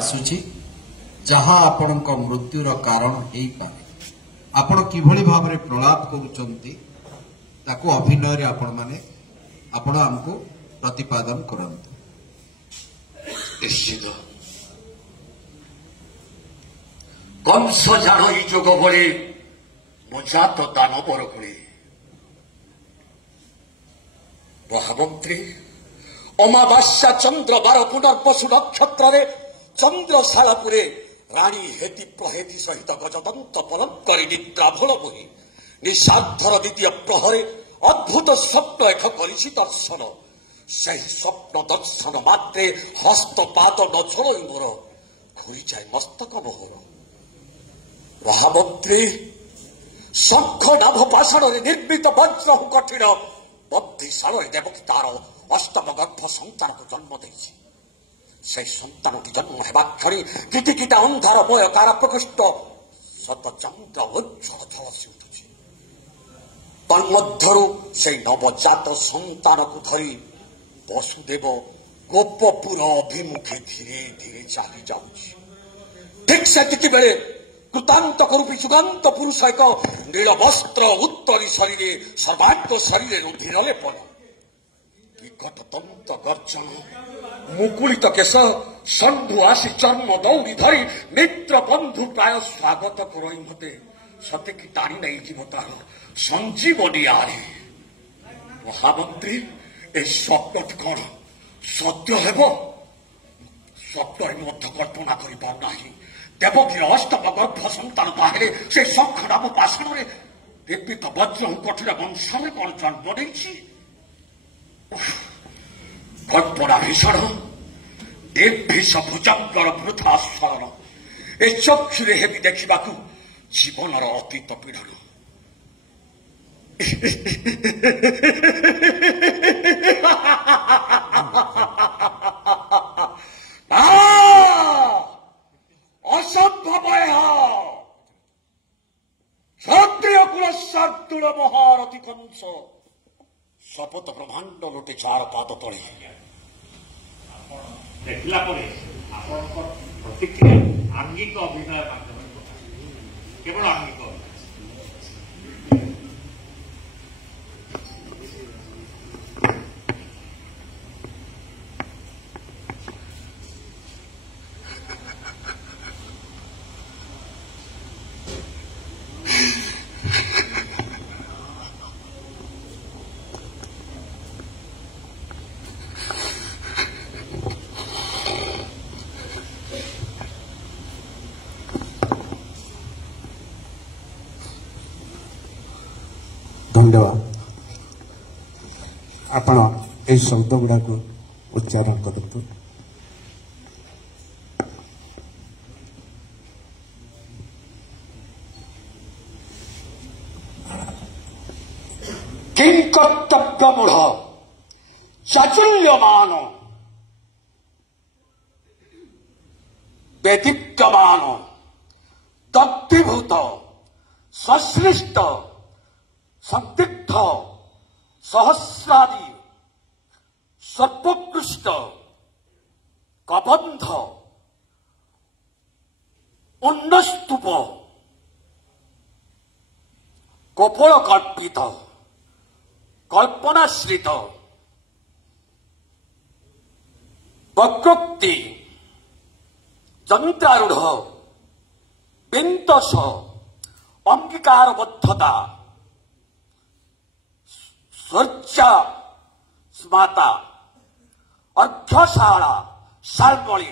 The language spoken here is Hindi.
आसुची जहा आपणक मृत्युर कारण हो पारे आपण किभली भाव में प्रलाप करुचंती ताको अभिनय रे आपण माने आपण हमको प्रतिपादन करंतु। निश्चित कंस जाणई जोग भली मजात दानवर भली महामंत्री अमावास्या चंद्र बार पुनर्वसु नक्षत्र चंद्रशालापुरे राणी हेति प्रहेति सहित गजदंत पलंकरी निद्राभोल बोही निशाधर द्वितीय प्रहरे अद्भुत स्वप्न एठ करिछि दर्शन से स्वप्न दर्शन मात्रे हस्तपात नछड़ मोर घुरी जाए मस्तक मोहर। महामंत्री शंख नाभ पाषाण निर्मित वज्र कठिन बद्धिशाल देवकी तार अष्टम गर्भ संतान को जन्म देछि से संतान जन्म हेबा क्षणी किटिकिटा अंधारमय तारा प्रकृष्ट शत चंद्र उज्ज्वल झलसी उठुछि तन्मध्यरु से नवजात संतान को धरी वसुदेव गोपपुर अभिमुखे धीरे धीरे चली जाउछि। ठीक से बेले कृतांत करूपी जुगांत पुरुष एक नील वस्त्र उत्तरी शरीर सर्वांग शरीर रुधिर लेपन विकट दंत गर्जन मुकुलित केश संधु आसी चर्म दौड़ी धरी मित्र बंधु प्राय स्वागत करई मते सते कि टाणी नहीं जीव तार संजीवनी आरे। महामंत्री ए स्वप्नटी कौन सत्य हेब स्वप्न मध्य कल्पना कर पाना देवकीर अष्टम गर्भ संतान बाहर से शंख नाम पाषाण निर्मित वज्र कठिन वंशे कौन जन्म नहीं कल्पना भीषण निर्भीष भुजंगर वृथा स्मरण ए चक्षुरे हेबी देखा जीवनर अतीत पीड़न असंभव क्षत्रिय कुल शार्दूल महारथी कंस शपथ ब्रह्मांड लोटे चार पाद तले देखला प्रतिक्रिया आंगिक अभिनय माध्यम केवल आंगिक धन्यवाद आपण ए शब्द गुड़ा को उच्चारण करतु। किं कर्तव्य मूढ़ चाचुल्यमान व्यतिक्यमान तत्विभूत सश्लिष्ट संदिग्ध सहस्रादि सर्वोत्कृष्ट कबंध उन्नस्तूप कपोल कल्पित कल्पनाश्रित वक्रोक्ति जंत्रारूढ़ बिंदश अंगीकारबद्धता स्वर्चा स्माता अर्घ्यशाला शालमणि